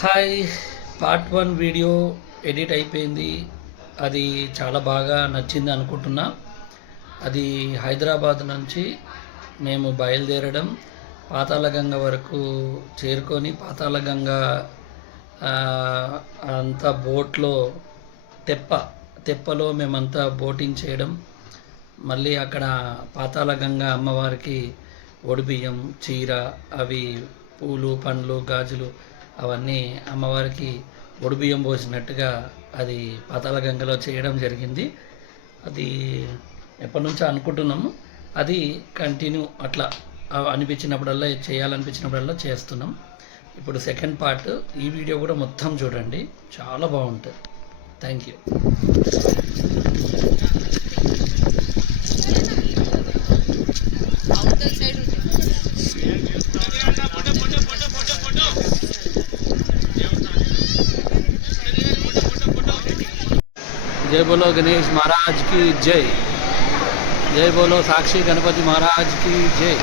Hi. Part 1 video edit అయిపోయింది. అది చాలా బాగా నచ్చింది అనుకుంటున్నా. అది హైదరాబాద్ నుంచి మేము బయలుదేరడం, పాతాళగంగ వరకు చేరుకొని పాతాళగంగ అంతా బోట్లో తెప్పలో మేమంతా బోటింగ్ చేయడం, మళ్ళీ అక్కడ పాతాళగంగ అమ్మవారికి ఒడిబియ్యం, చీర, అవి పూలు, పండ్లు, గాజులు అవన్నీ అమ్మవారికి ఒడిబియ్యం పోసినట్టుగా అది పాతాళగంగలో చేయడం జరిగింది. అది ఎప్పటి నుంచో అనుకుంటున్నాము. అది కంటిన్యూ అట్లా అనిపించినప్పుడల్లా చేయాలనిపించినప్పుడల్లా చేస్తున్నాం. ఇప్పుడు సెకండ్ పార్ట్. ఈ వీడియో కూడా మొత్తం చూడండి, చాలా బాగుంటుంది. Thank you. जय बोलो गणेश महाराज की जय. जय बोलो साक्षी गणपति महाराज की जय.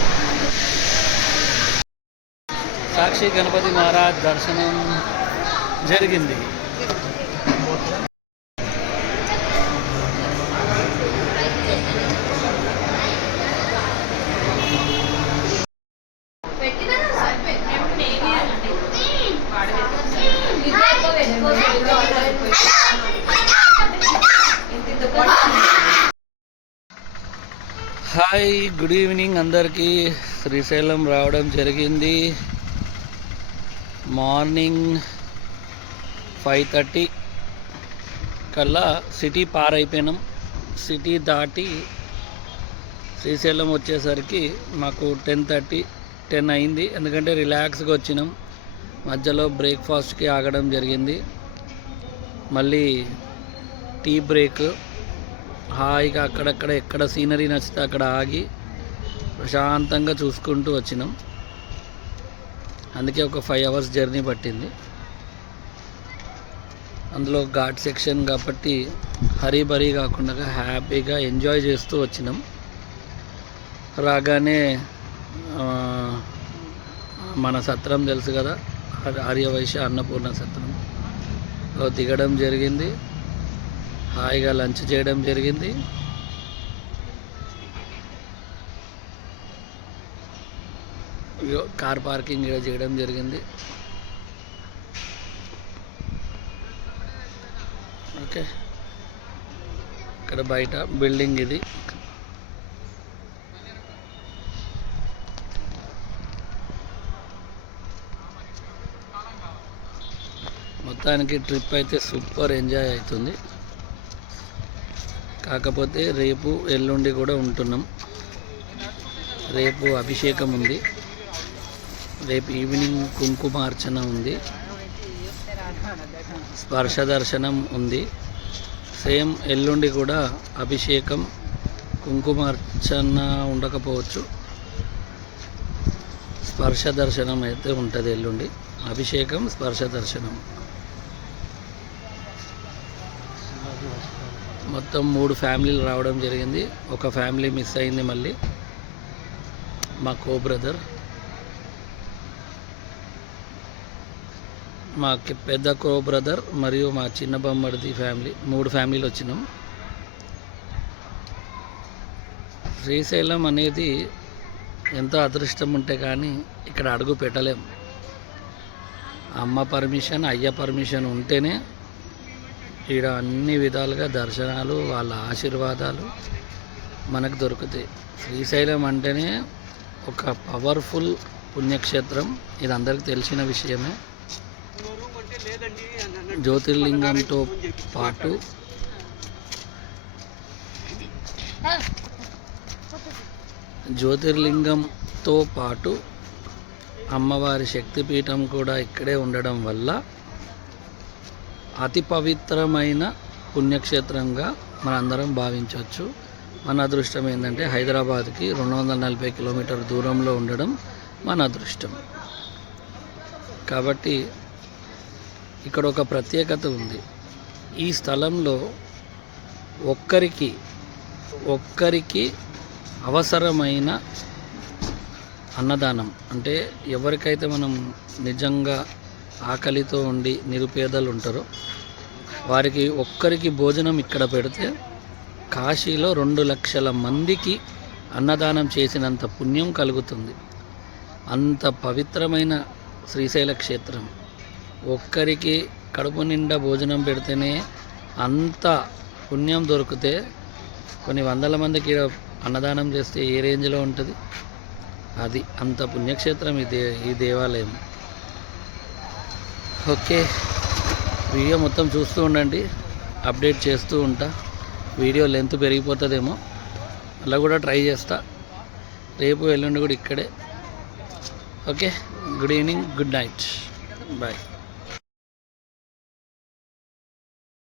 साक्षी गणपति महाराज दर्शనం జరిగింది. హాయ్, గుడ్ ఈవినింగ్ అందరికీ. శ్రీశైలం రావడం జరిగింది. మార్నింగ్ 5:30 కల్లా సిటీ పారైపోయినాం. సిటీ దాటి శ్రీశైలం వచ్చేసరికి మాకు 10 అయింది. ఎందుకంటే రిలాక్స్గా వచ్చినాం. మధ్యలో బ్రేక్ఫాస్ట్కి ఆగడం జరిగింది. మళ్ళీ టీ బ్రేక్. హాయిగా అక్కడక్కడ ఎక్కడ సీనరీ నచ్చితే అక్కడ ఆగి ప్రశాంతంగా చూసుకుంటూ వచ్చినాం. అందుకే ఒక 5 అవర్స్ జర్నీ పట్టింది. అందులో ఘాట్ సెక్షన్ కాబట్టి హరీబరీ కాకుండా హ్యాపీగా ఎంజాయ్ చేస్తూ వచ్చినాం. రాగానే మన సత్రం తెలుసు కదా, ఆర్యవైశ్య అన్నపూర్ణ సత్రం దిగడం జరిగింది. హాయిగా లంచ్ చేయడం జరిగింది. కార్ పార్కింగ్ కూడా చేయడం జరిగింది. ఓకే, ఇక్కడ బయట బిల్డింగ్ ఇది. మొత్తానికి ట్రిప్ అయితే సూపర్ ఎంజాయ్ అవుతుంది. కాకపోతే రేపు ఎల్లుండి కూడా ఉంటున్నాం. రేపు అభిషేకం ఉంది, రేపు ఈవినింగ్ కుంకుమార్చన ఉంది, స్పర్శ దర్శనం ఉంది. సేమ్ ఎల్లుండి కూడా అభిషేకం, కుంకుమార్చన ఉండకపోవచ్చు, స్పర్శ దర్శనం అయితే ఉంటుంది. ఎల్లుండి అభిషేకం, స్పర్శ దర్శనం. మొత్తం 3 ఫ్యామిలీలు రావడం జరిగింది. ఒక ఫ్యామిలీ మిస్ అయింది. మళ్ళీ మా బ్రదర్, మా పెద్ద బ్రదర్ మరియు మా చిన్న బొమ్మడిది ఫ్యామిలీ, 3 ఫ్యామిలీలు వచ్చినాం. శ్రీశైలం అనేది ఎంతో అదృష్టం ఉంటే కానీ ఇక్కడ అడుగు పెట్టలేం. అమ్మ పర్మిషన్, అయ్య పర్మిషన్ ఉంటేనే ఇక్కడ అన్ని విధాలుగా దర్శనాలు, వాళ్ళ ఆశీర్వాదాలు మనకు దొరుకుతాయి. శ్రీశైలం అంటేనే ఒక పవర్ఫుల్ పుణ్యక్షేత్రం. ఇది అందరికీ తెలిసిన విషయమే. జ్యోతిర్లింగంతో పాటు అమ్మవారి శక్తిపీఠం కూడా ఇక్కడే ఉండడం వల్ల అతి పవిత్రమైన పుణ్యక్షేత్రంగా మనందరం భావించవచ్చు. మన అదృష్టం ఏంటంటే హైదరాబాద్కి 240 కిలోమీటర్ దూరంలో ఉండడం మన అదృష్టం. కాబట్టి ఇక్కడ ఒక ప్రత్యేకత ఉంది. ఈ స్థలంలో ఒక్కరికి అవసరమైన అన్నదానం, అంటే ఎవరికైతే మనం నిజంగా ఆకలితో ఉండి నిరుపేదలు ఉంటారో వారికి ఒక్కరికి భోజనం ఇక్కడ పెడితే కాశీలో 2 లక్షల మందికి అన్నదానం చేసినంత పుణ్యం కలుగుతుంది. అంత పవిత్రమైన శ్రీశైల క్షేత్రం. ఒక్కరికి కడుపు నిండా భోజనం పెడితేనే అంత పుణ్యం దొరికితే కొన్ని వందల మందికి అన్నదానం చేస్తే ఏ రేంజ్లో ఉంటుంది? అది అంత పుణ్యక్షేత్రం ఈ దేవాలయం. ఓకే, వీడియో మొత్తం చూస్తూ ఉండండి, అప్డేట్ చేస్తూ ఉంటా. వీడియో లెంత్ పెరిగిపోతుందేమో, అలా కూడా ట్రై చేస్తా. రేపు ఎల్లుండి కూడా ఇక్కడే. Okay, good evening, good night, bye.